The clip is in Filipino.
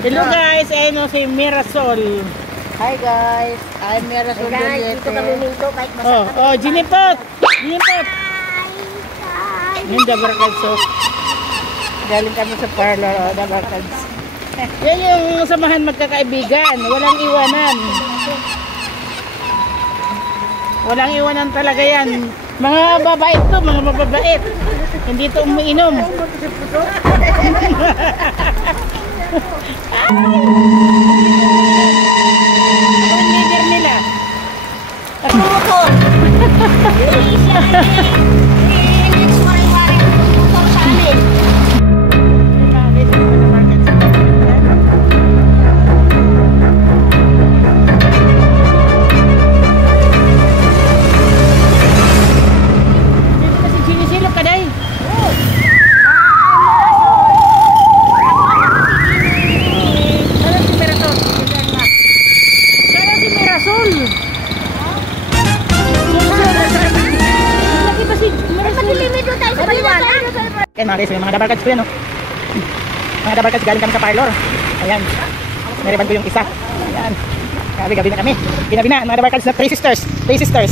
Hello guys, ayun o si Mirasol. Hi guys, I'm Mirasol Juliette. Dito kami minto kahit masakit. Oh, Jinipot! Jinipot! Yung Dabarkads o. Galing kami sa parlor o Dabarkads. Yan yung samahan magkakaibigan. Walang iwanan. Walang iwanan talaga yan. Mga babait to, mga mababait. Hindi to umiinom. Ako yung leader nila. Motor. Hindi siya. Hindi sumaring-waring motor sa amin. Ayan mga guys, yung mga Dabarkads ko yan, no? Mga Dabarkads, galing kami sa parlor. Ayan, nariban ko yung isa. Ayan, gabi-gabi na kami. Ginabi na, mga Dabarkads na 3 sisters. 3 sisters.